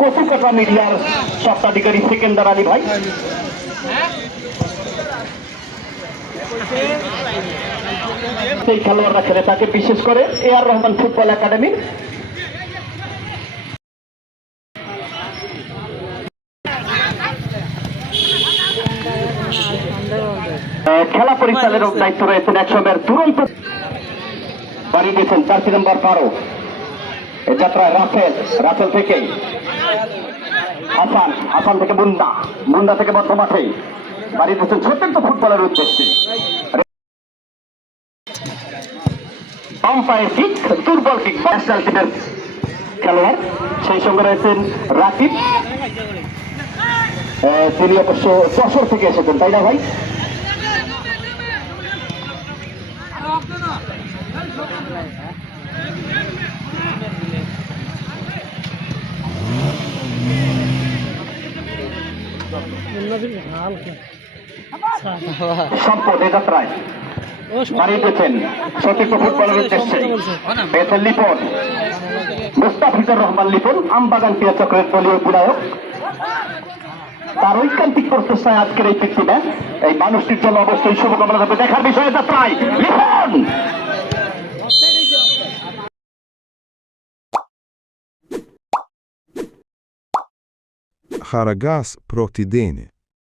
কচুকাটা মিডিয়ার স্বত্বাধিকারী সেকেন্দার আলী ভাই, সেই খেলোয়াড়রা খেলে থাকে, বিশেষ করে এআর রহমান ফুটবল একাডেমির খেলা পরিচালনের দায়িত্ব রয়েছেন একসময়ের দুরন্ত বাড়ি দিয়েছেন 4 নম্বর ফারুক। এ যাত্রায় রাসেল থেকে হাসান থেকে মুন্ডা থেকে মধ্য মাঠে বাড়ি দিয়েছেন ছোট্ট ফুটবলের উদ্দেশ্যে। কিক, দুর্বল কিক, ন্যাশনাল টিমের খেলোয়াড়। সেই সঙ্গে রয়েছেন রাকিব, তিনি অবশ্য যশোর থেকে এসেছেন, তাই না ভাই? সম্পদ এ যাত্রায় বাড়িয়ে দিয়েছেন সতীর্থ ফুটবলের উদ্দেশ্যে। পেয়েছেন লিপন, মুস্তাফিজুর রহমান লিপন, আমবাগান ক্রীড়া চক্রের দলীয় অধিনায়ক। তার ঐকান্তিক প্রচেষ্টায় আজকের এই প্রীতি ম্যাচ, এই মানুষটির জন্য অবশ্যই শুভকামনা থাকবে। দেখার বিষয়ে যাত্রায় লিপন Haragas proti Dene.